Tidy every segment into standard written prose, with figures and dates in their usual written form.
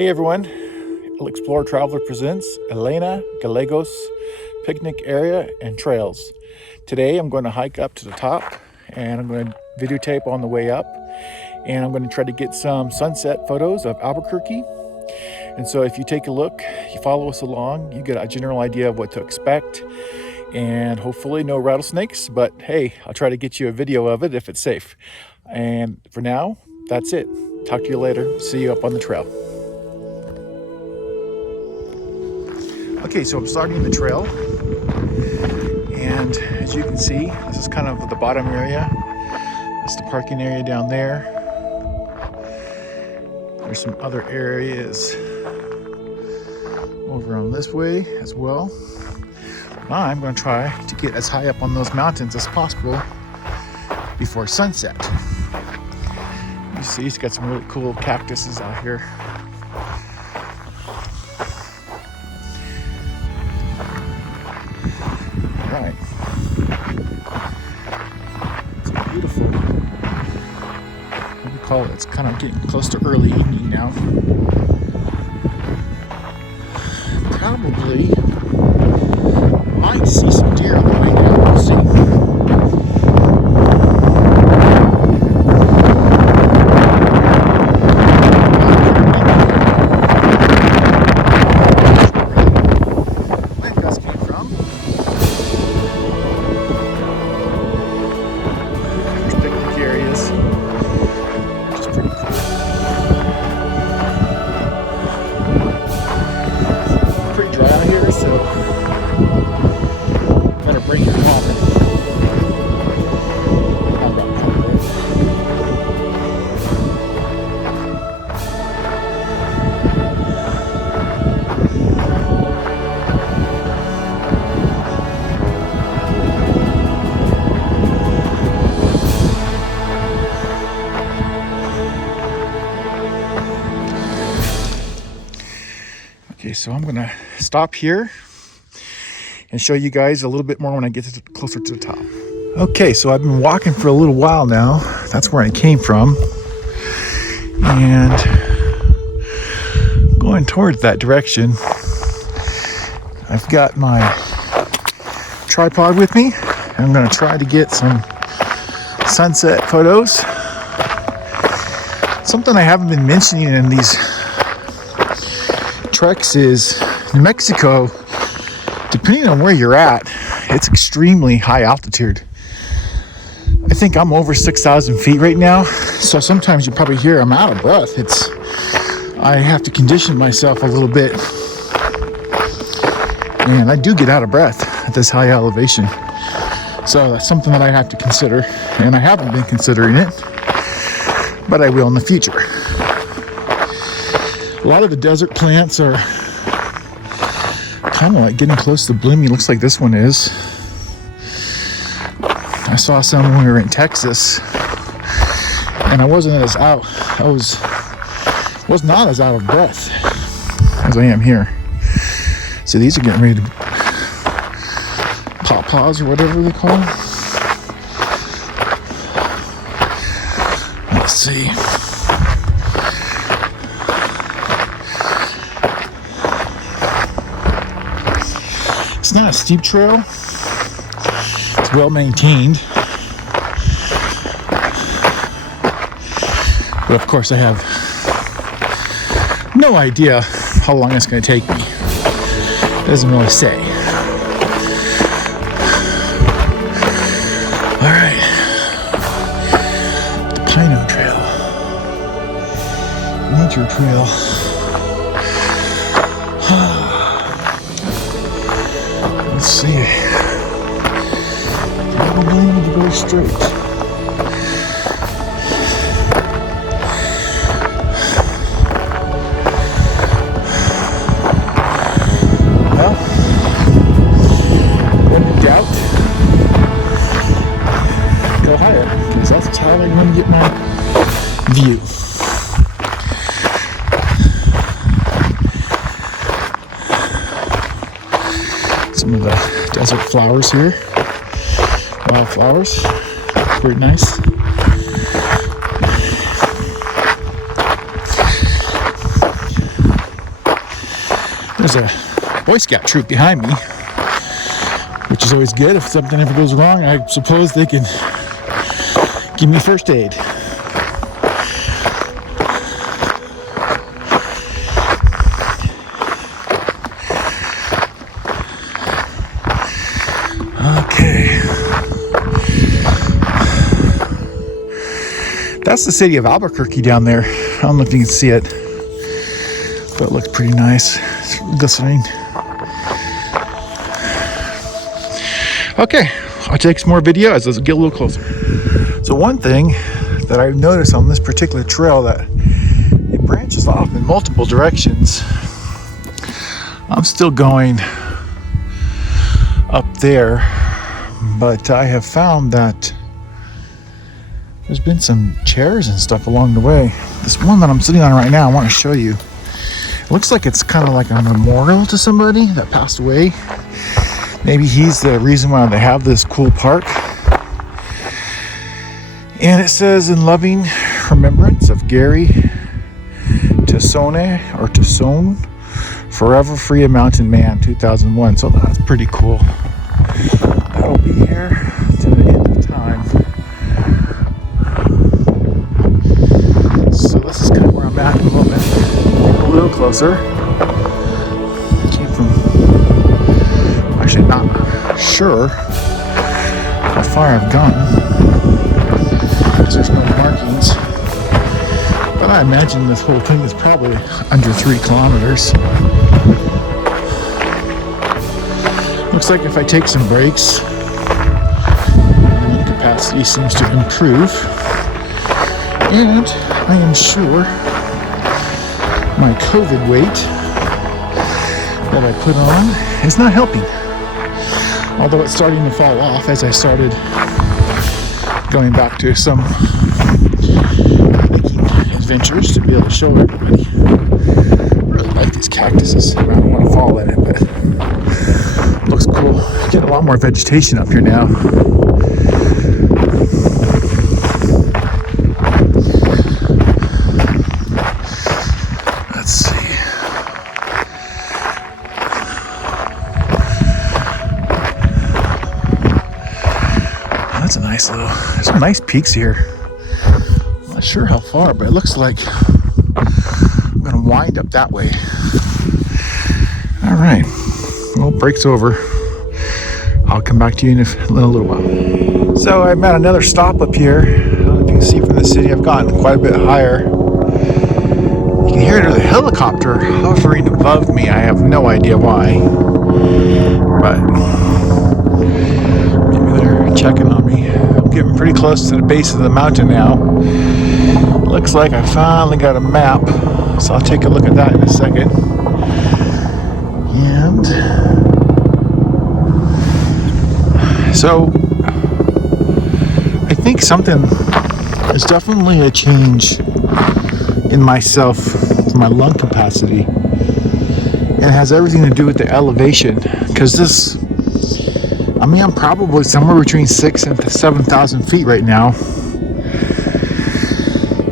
Hey everyone, ExploreTraveler presents Elena Gallegos Picnic Area and Trails. Today I'm going to hike up to the top and I'm going to videotape on the way up, and I'm going to try to get some sunset photos of Albuquerque. And so if you take a look, you follow us along, you get a general idea of what to expect, and hopefully no rattlesnakes, but hey, I'll try to get you a video of it if it's safe. And for now, that's it. Talk to you later. See you up on the trail. Okay, so I'm starting the trail, and as you can see, this is kind of the bottom area. It's the parking area down there. There's some other areas over on this way as well. I'm going to try to get as high up on those mountains as possible before sunset. You see, it's got some really cool cactuses out here. Right. It's beautiful. What do you call it? It's kind of getting close to early evening now. Probably might see some deer on the way down. We'll see. Okay, so I'm gonna stop here and show you guys a little bit more when I get closer to the top. Okay, so I've been walking for a little while now. That's where I came from. And going towards that direction, I've got my tripod with me. I'm gonna try to get some sunset photos. Something I haven't been mentioning in these treks is New Mexico, depending on where you're at, it's extremely high altitude. I think I'm over 6,000 feet right now, so sometimes you probably hear I'm out of breath. I have to condition myself a little bit, and I do get out of breath at this high elevation. So that's something that I have to consider, and I haven't been considering it, but I will in the future. A lot of the desert plants are kind of like getting close to blooming. Looks like this one is. I saw some when we were in Texas, and I was not as out of breath as I am here. So these are getting ready to pawpaws or whatever they call them. Let's see. It's not a steep trail. It's well maintained. But of course I have no idea how long it's going to take me. It doesn't really say. Alright. The Pino Trail. Nature Trail. Let's see. Probably need to go straight. Well, when in doubt, go higher, because that's how I'm going to get my view. Some of the desert flowers here, wildflowers, very nice. there's a Boy Scout troop behind me, which is always good. If something ever goes wrong, I suppose they can give me first aid. Okay. That's the city of Albuquerque down there. I don't know if you can see it, but it looks pretty nice. It's glistening. Okay, I'll take some more video as I get a little closer. So one thing that I've noticed on this particular trail, that it branches off in multiple directions. I'm still going up there, but I have found that there's been some chairs and stuff along the way. This one that I'm sitting on right now, I want to show you. It looks like it's kind of like a memorial to somebody that passed away. Maybe he's the reason why they have this cool park. And it says, in loving remembrance of Gary Tassone, forever free a mountain man, 2001. So that's pretty cool. That'll be here to the end of time. So this is kind of where I'm at in a moment. A little closer. Came from, actually not sure how far I've gone, because there's no markings. But I imagine this whole thing is probably under 3 kilometers. Looks like if I take some breaks, the capacity seems to improve. And I am sure my COVID weight that I put on is not helping. Although it's starting to fall off as I started going back to some hiking adventures to be able to show everybody. I really like these cactuses. I don't want to fall in it, but it looks cool. You get a lot more vegetation up here now. Let's see. That's a nice little, there's some nice peaks here. I'm not sure how far, but it looks like I'm gonna wind up that way. All right, well, break's over. I'll come back to you in a little while. So I'm at another stop up here. I don't know if you can see from the city, I've gotten quite a bit higher. You can hear the helicopter hovering above me. I have no idea why, but maybe they're checking on me. I'm getting pretty close to the base of the mountain now. Looks like I finally got a map, so I'll take a look at that in a second. And so I think something, there's definitely a change in myself, my lung capacity. And it has everything to do with the elevation, because this, I mean, I'm probably somewhere between 6,000 and 7,000 feet right now.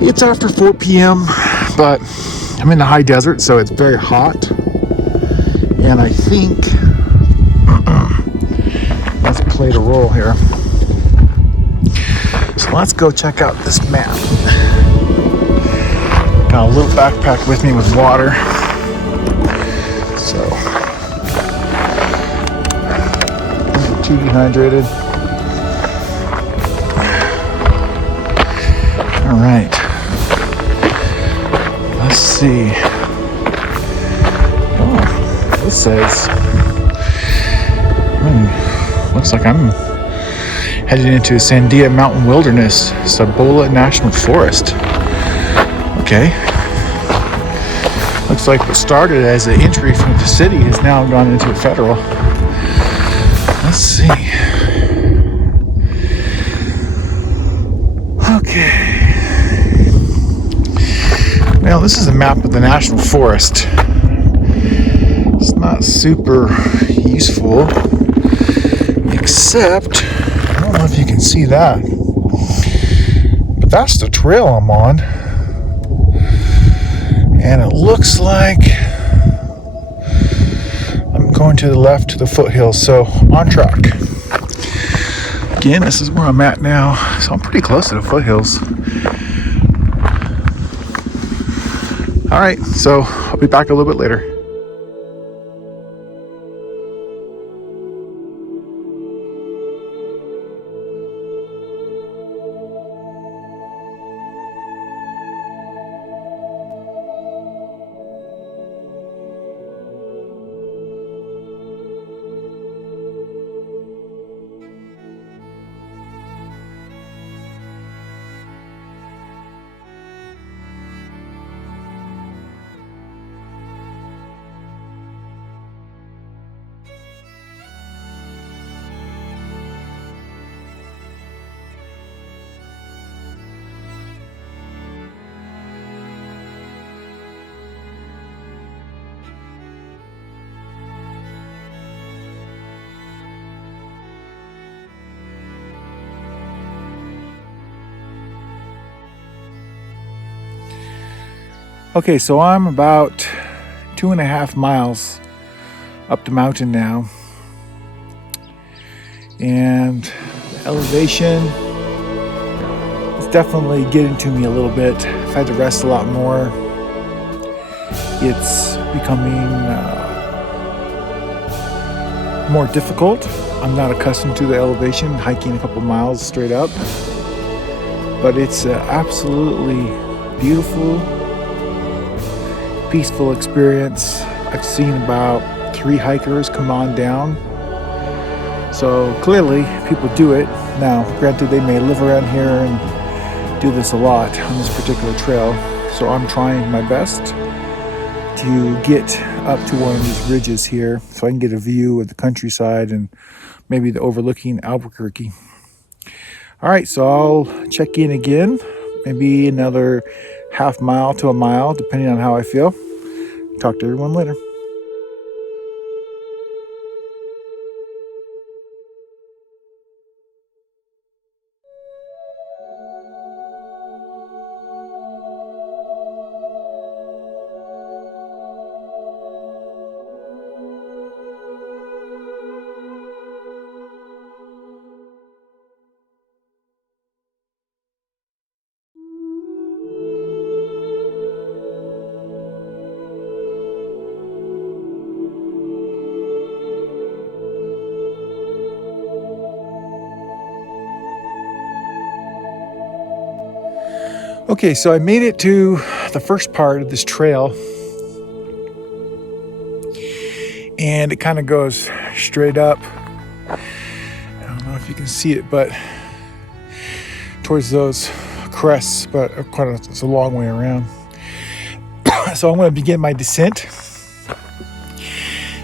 It's after 4 p.m., but I'm in the high desert, so it's very hot. And I think that's played a role here. So let's go check out this map. Got a little backpack with me with water. So, I'm too dehydrated. All right. Let's see. Oh, this says, looks like I'm heading into Sandia Mountain Wilderness, Cibola National Forest. Okay. Looks like what started as an entry from the city has now gone into a federal. Let's see. Okay. Now this is a map of the National Forest. It's not super useful, except, I don't know if you can see that, but that's the trail I'm on. And it looks like going to the left to the foothills, so on track. Again, this is where I'm at now, so I'm pretty close to the foothills. All right, so I'll be back a little bit later. Okay, so I'm about 2.5 miles up the mountain now, and the elevation is definitely getting to me a little bit. I've had to rest a lot more. It's becoming more difficult. I'm not accustomed to the elevation, hiking a couple miles straight up, but it's absolutely beautiful, peaceful experience. I've seen about 3 hikers come on down, so clearly people do it. Now granted, they may live around here and do this a lot on this particular trail, so I'm trying my best to get up to one of these ridges here so I can get a view of the countryside and maybe the overlooking Albuquerque. All right, so I'll check in again, maybe another half mile to a mile, depending on how I feel. Talk to everyone later. Okay, so I made it to the first part of this trail, and it kind of goes straight up. I don't know if you can see it, but towards those crests, but it's a long way around. So I'm going to begin my descent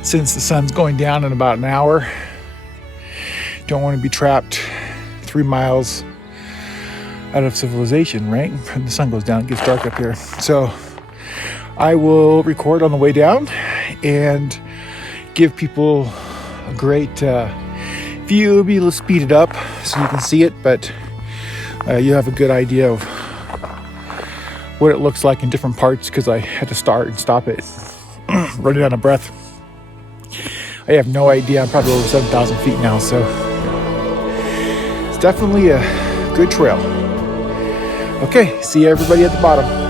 since the sun's going down in about an hour. Don't want to be trapped 3 miles out of civilization, right? When the sun goes down, it gets dark up here. So I will record on the way down and give people a great view. Be a little speeded up so you can see it, but you have a good idea of what it looks like in different parts, because I had to start and stop it running out of breath. I have no idea. I'm probably over 7,000 feet now, so it's definitely a good trail. Okay, see everybody at the bottom.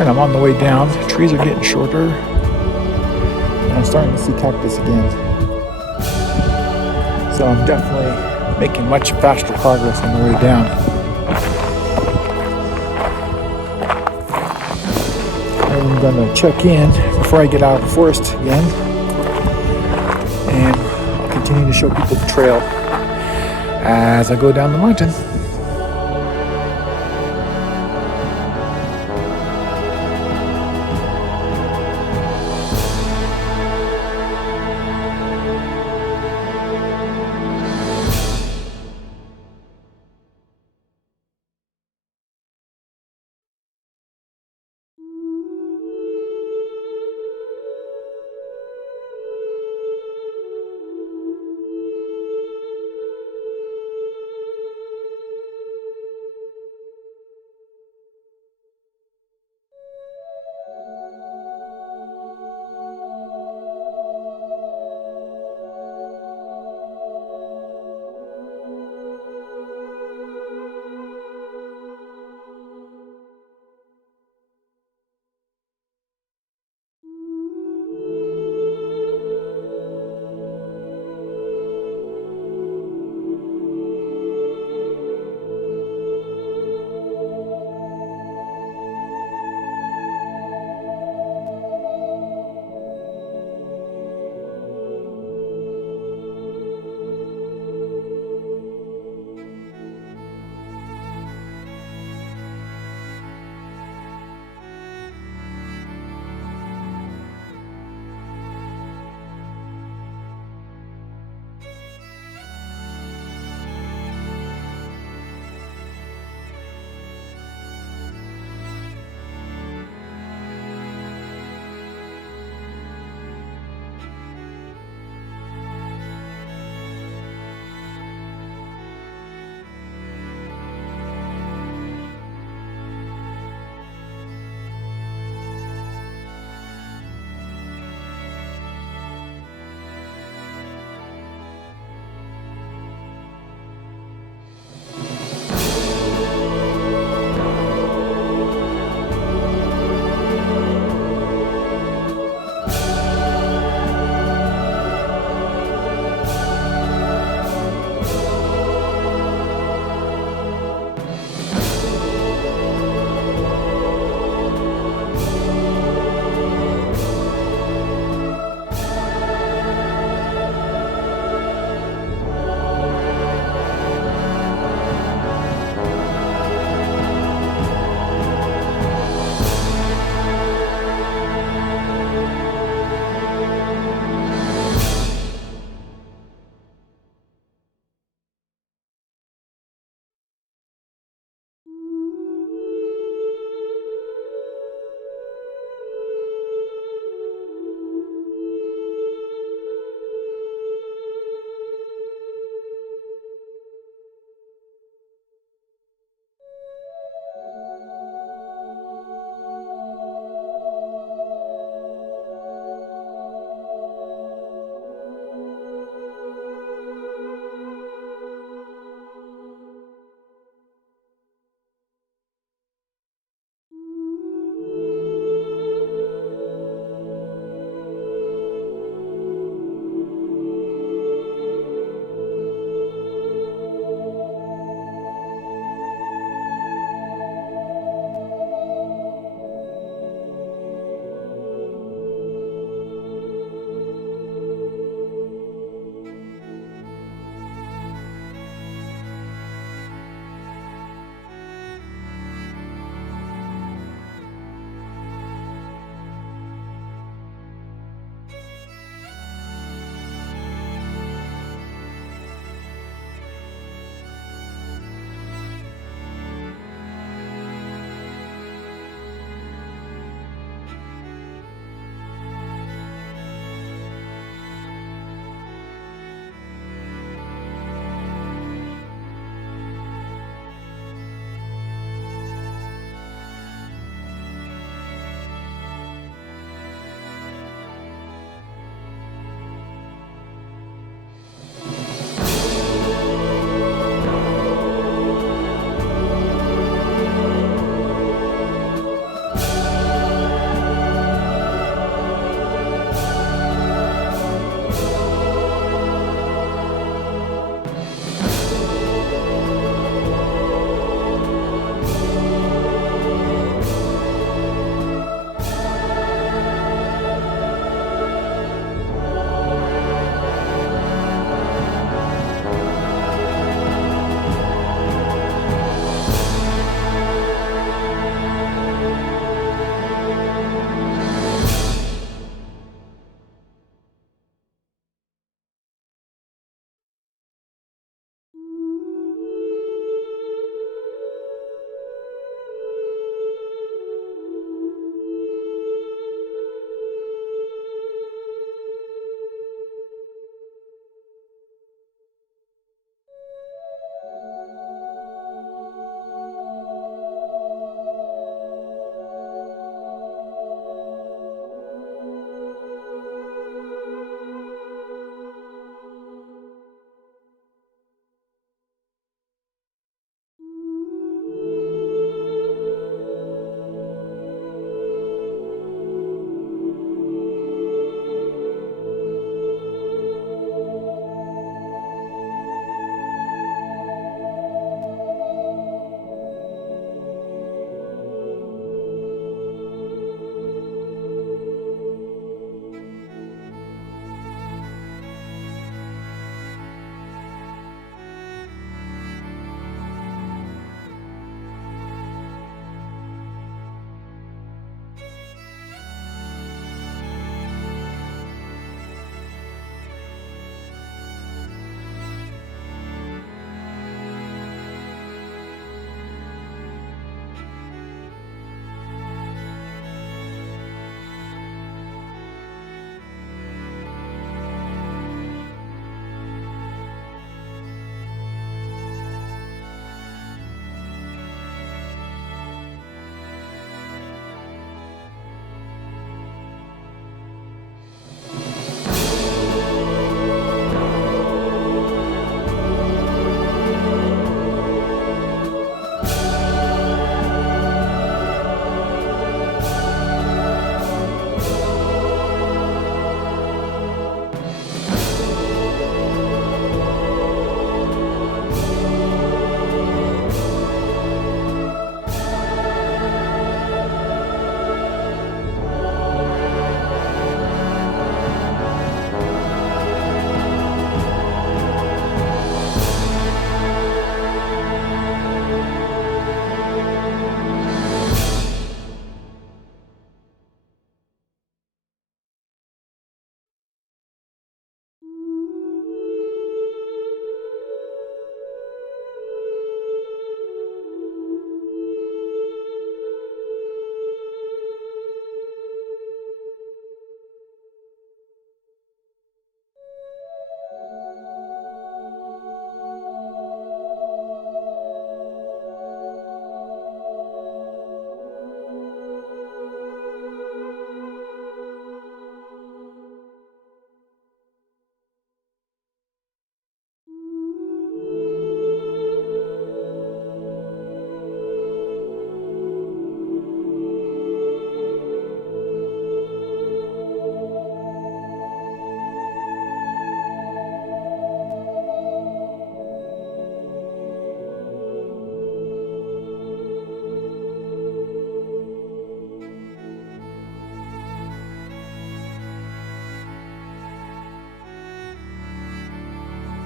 And I'm on the way down. Trees are getting shorter. And I'm starting to see cactus again. So I'm definitely making much faster progress on the way down. I'm gonna check in before I get out of the forest again. And I'll continue to show people the trail as I go down the mountain.